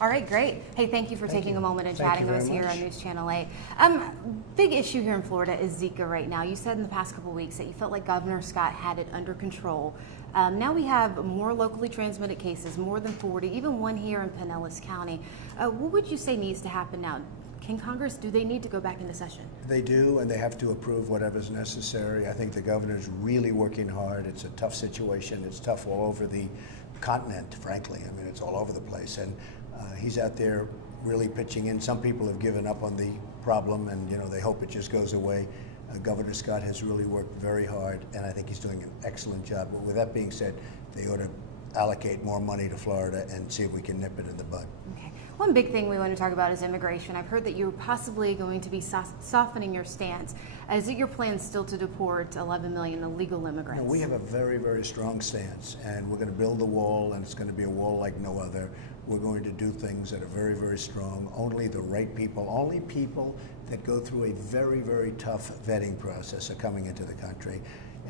All right, great. Hey, thank you for taking a moment and chatting with us here on News Channel 8. Big issue here in Florida is Zika right now. You said in the past couple of weeks that you felt like Governor Scott had it under control. Now we have more locally transmitted cases, more than 40, even one here in Pinellas County. What would you say needs to happen now? Can Congress, do they need to go back into session? They do, and they have to approve whatever's necessary. I think the governor's really working hard. It's a tough situation. It's tough all over the continent, frankly. I mean, it's all over the place. And he's out there really pitching in. Some people have given up on the problem, and they hope it just goes away. Governor Scott has really worked very hard, and I think he's doing an excellent job. But with that being said, they ought to allocate more money to Florida and see if we can nip it in the bud. Okay. One big thing we want to talk about is immigration. I've heard that you're possibly going to be softening your stance. Is it your plan still to deport 11 million illegal immigrants? No, we have a very, very strong stance, and we're going to build the wall, and it's going to be a wall like no other. We're going to do things that are very, very strong. Only the right people, only people that go through a very, very tough vetting process are coming into the country.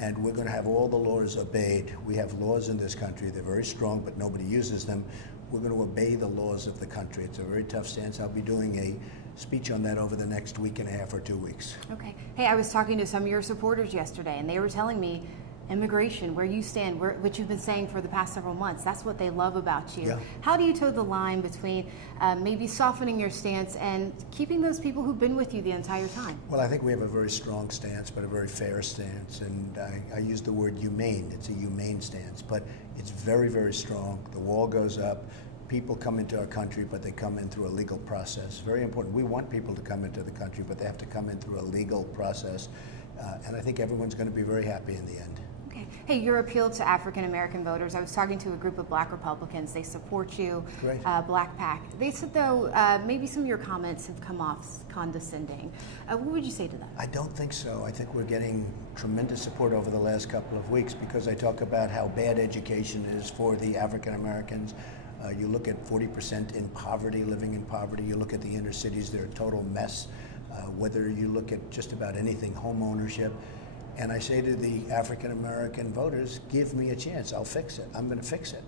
And we're going to have all the laws obeyed. We have laws in this country. They're very strong, but nobody uses them. We're going to obey the laws of the country. It's a very tough stance. I'll be doing a speech on that over the next week and a half or 2 weeks. Okay. Hey, I was talking to some of your supporters yesterday, and they were telling me immigration, where you stand, what you've been saying for the past several months, that's what they love about you. Yeah. How do you toe the line between maybe softening your stance and keeping those people who've been with you the entire time? Well, I think we have a very strong stance, but a very fair stance. And I use the word humane. It's a humane stance, but it's very, very strong. The wall goes up. People come into our country, but they come in through a legal process. Very important. We want people to come into the country, but they have to come in through a legal process. And I think everyone's going to be very happy in the end. Okay. Hey, your appeal to African-American voters. I was talking to a group of Black Republicans. They support you. Great. Black PAC. They said, though, maybe some of your comments have come off condescending. What would you say to that? I don't think so. I think we're getting tremendous support over the last couple of weeks because I talk about how bad education is for the African-Americans. You look at 40% in poverty, living in poverty. You look at the inner cities, they're a total mess. Whether you look at just about anything, home ownership. And I say to the African-American voters, give me a chance, I'll fix it. I'm going to fix it.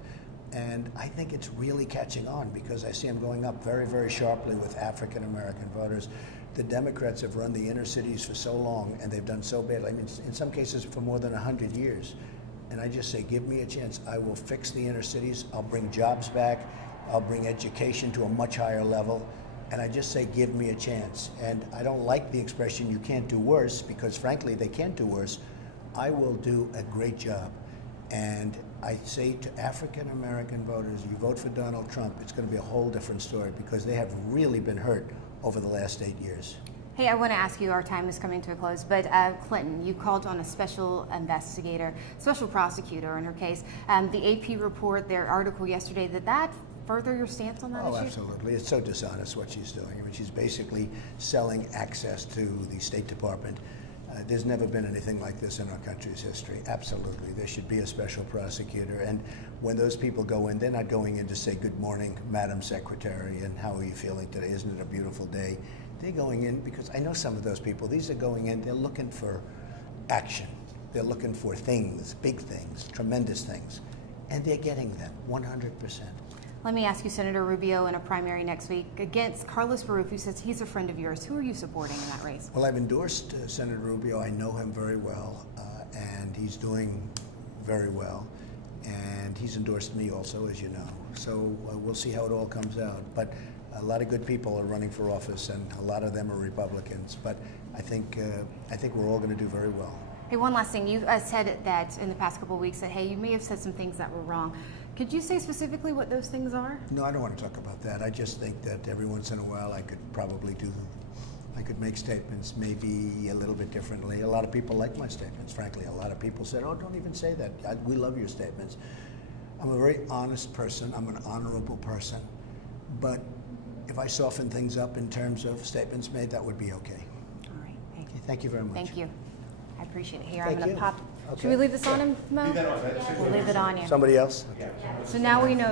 And I think it's really catching on because I see them going up very, very sharply with African-American voters. The Democrats have run the inner cities for so long and they've done so badly. I mean, in some cases for more than 100 years. And I just say, give me a chance. I will fix the inner cities. I'll bring jobs back. I'll bring education to a much higher level. And I just say, give me a chance. And I don't like the expression, you can't do worse, because frankly, they can't do worse. I will do a great job. And I say to African-American voters, you vote for Donald Trump, it's going to be a whole different story because they have really been hurt over the last 8 years. Hey, I want to ask you, our time is coming to a close, but Clinton, you called on a special investigator, special prosecutor in her case. The AP report, their article yesterday, did that further your stance on that issue? Oh, absolutely. It's so dishonest what she's doing. I mean, she's basically selling access to the State Department. There's never been anything like this in our country's history. Absolutely. There should be a special prosecutor. And when those people go in, they're not going in to say, good morning, Madam Secretary, and how are you feeling today? Isn't it a beautiful day? They're going in because I know some of those people. These are going in, they're looking for action. They're looking for things, big things, tremendous things. And they're getting them 100%. Let me ask you, Senator Rubio, in a primary next week against Carlos Barouf, who says he's a friend of yours. Who are you supporting in that race? Well, I've endorsed Senator Rubio. I know him very well, and he's doing very well. And he's endorsed me also, as you know. So we'll see how it all comes out. But a lot of good people are running for office, and a lot of them are Republicans. But I think we're all going to do very well. Hey, one last thing. You said that in the past couple of weeks that, hey, you may have said some things that were wrong. Could you say specifically what those things are? No, I don't want to talk about that. I just think that every once in a while I could probably make statements maybe a little bit differently. A lot of people like my statements, frankly. A lot of people said, oh, don't even say that. We love your statements. I'm a very honest person. I'm an honorable person. But if I soften things up in terms of statements made, that would be okay. All right. Thank you. Okay, thank you very much. Thank you. I appreciate it. Here, Thank I'm going to you. pop. Okay. Should we leave this on him, Mo? Leave that on. We'll leave it on you. Somebody else? So now we know.